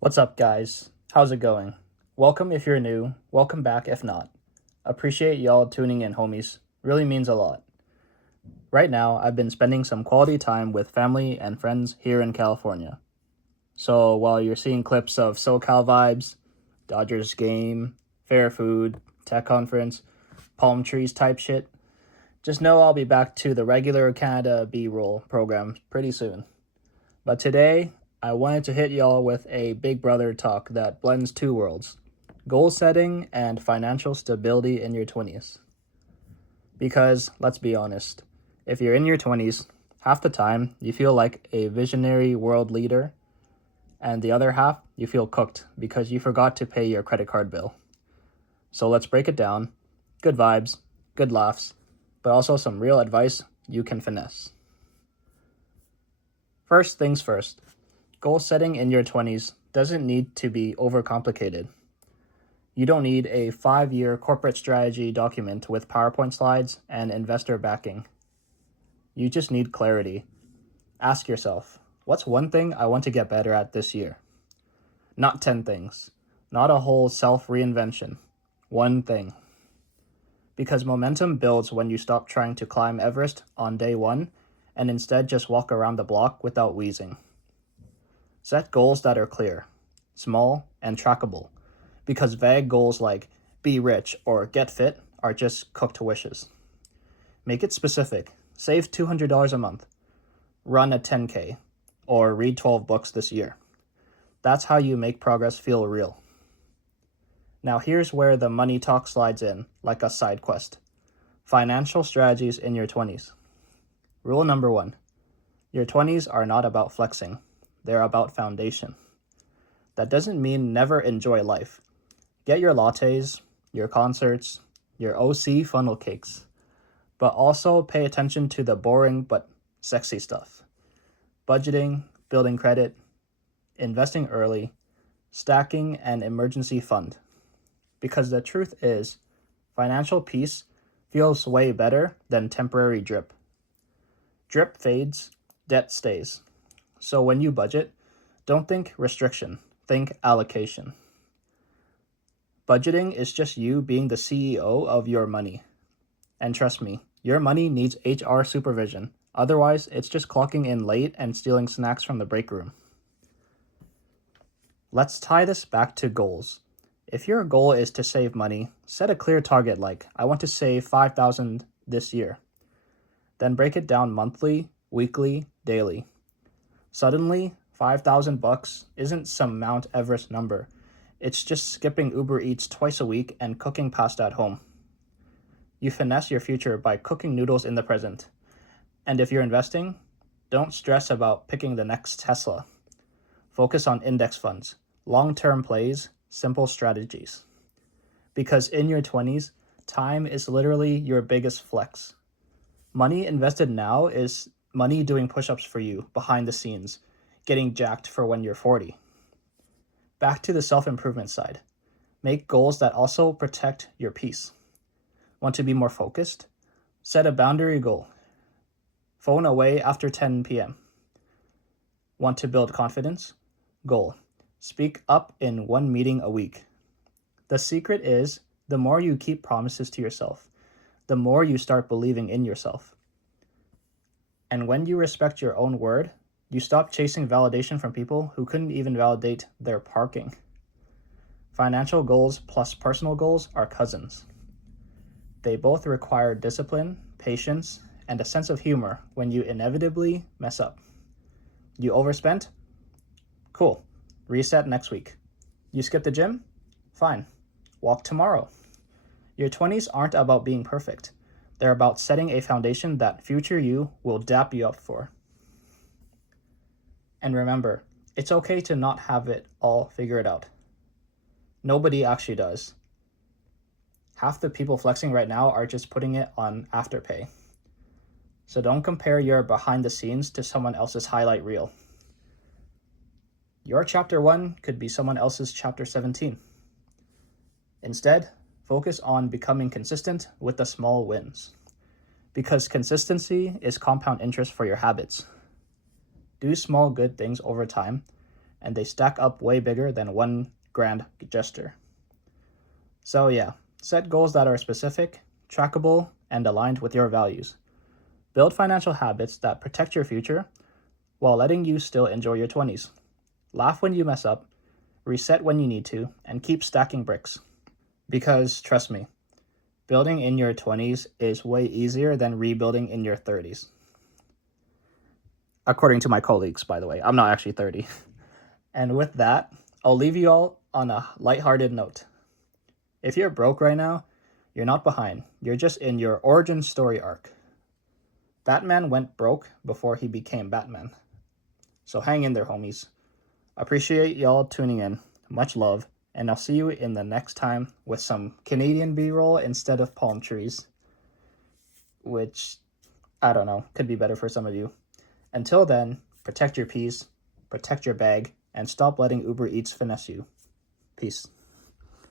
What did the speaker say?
What's up, guys? How's it going? Welcome if you're new, welcome back if not. Appreciate y'all tuning in, homies. Really means a lot. Right now, I've been spending some quality time with family and friends here in California. So while you're seeing clips of SoCal vibes, Dodgers game, fair food, tech conference, palm trees type shit, just know I'll be back to the regular Canada B-roll program pretty soon. But today, I wanted to hit y'all with a big brother talk that blends two worlds: goal setting and financial stability in your 20s. Because, let's be honest, if you're in your 20s, half the time you feel like a visionary world leader, and the other half you feel cooked because you forgot to pay your credit card bill. So let's break it down. Good vibes, good laughs, but also some real advice you can finesse. First things first, goal setting in your 20s doesn't need to be overcomplicated. You don't need a 5-year corporate strategy document with PowerPoint slides and investor backing. You just need clarity. Ask yourself, what's one thing I want to get better at this year? Not 10 things, not a whole self-reinvention. One thing. Because momentum builds when you stop trying to climb Everest on day one and instead just walk around the block without wheezing. Set goals that are clear, small, and trackable, because vague goals like be rich or get fit are just cooked wishes. Make it specific. Save $200 a month, run a 10K, or read 12 books this year. That's how you make progress feel real. Now here's where the money talk slides in, like a side quest. Financial strategies in your 20s. Rule number 1. Your 20s are not about flexing. They're about foundation. That doesn't mean never enjoy life. Get your lattes, your concerts, your OC funnel cakes, but also pay attention to the boring but sexy stuff. Budgeting, building credit, investing early, stacking an emergency fund. Because the truth is, financial peace feels way better than temporary drip. Drip fades, debt stays. So when you budget, don't think restriction, think allocation. Budgeting is just you being the CEO of your money. And trust me, your money needs HR supervision. Otherwise, it's just clocking in late and stealing snacks from the break room. Let's tie this back to goals. If your goal is to save money, set a clear target like, I want to save $5,000 this year. Then break it down monthly, weekly, daily. Suddenly, $5,000 isn't some Mount Everest number. It's just skipping Uber Eats twice a week and cooking pasta at home. You finesse your future by cooking noodles in the present. And if you're investing, don't stress about picking the next Tesla. Focus on index funds, long-term plays, simple strategies. Because in your 20s, time is literally your biggest flex. Money invested now is money doing push-ups for you behind the scenes, getting jacked for when you're 40. Back to the self-improvement side. Make goals that also protect your peace. Want to be more focused? Set a boundary goal. Phone away after 10 p.m. Want to build confidence? Goal. Speak up in one meeting a week. The secret is, the more you keep promises to yourself, the more you start believing in yourself. And when you respect your own word, you stop chasing validation from people who couldn't even validate their parking. Financial goals plus personal goals are cousins. They both require discipline, patience, and a sense of humor when you inevitably mess up. You overspent? Cool. Reset next week. You skip the gym? Fine. Walk tomorrow. Your 20s aren't about being perfect. They're about setting a foundation that future you will dap you up for. And remember, it's okay to not have it all figured out. Nobody actually does. Half the people flexing right now are just putting it on Afterpay. So don't compare your behind the scenes to someone else's highlight reel. Your chapter 1 could be someone else's chapter 17. Instead, focus on becoming consistent with the small wins. Because consistency is compound interest for your habits. Do small good things over time, and they stack up way bigger than one grand gesture. So yeah, set goals that are specific, trackable, and aligned with your values. Build financial habits that protect your future while letting you still enjoy your 20s. Laugh when you mess up, reset when you need to, and keep stacking bricks. Because, trust me, building in your 20s is way easier than rebuilding in your 30s. According to my colleagues, by the way. I'm not actually 30. And with that, I'll leave you all on a lighthearted note. If you're broke right now, you're not behind. You're just in your origin story arc. Batman went broke before he became Batman. So hang in there, homies. Appreciate y'all tuning in. Much love. And I'll see you in the next time with some Canadian B-roll instead of palm trees. Which, I don't know, could be better for some of you. Until then, protect your peace, protect your bag, and stop letting Uber Eats finesse you. Peace.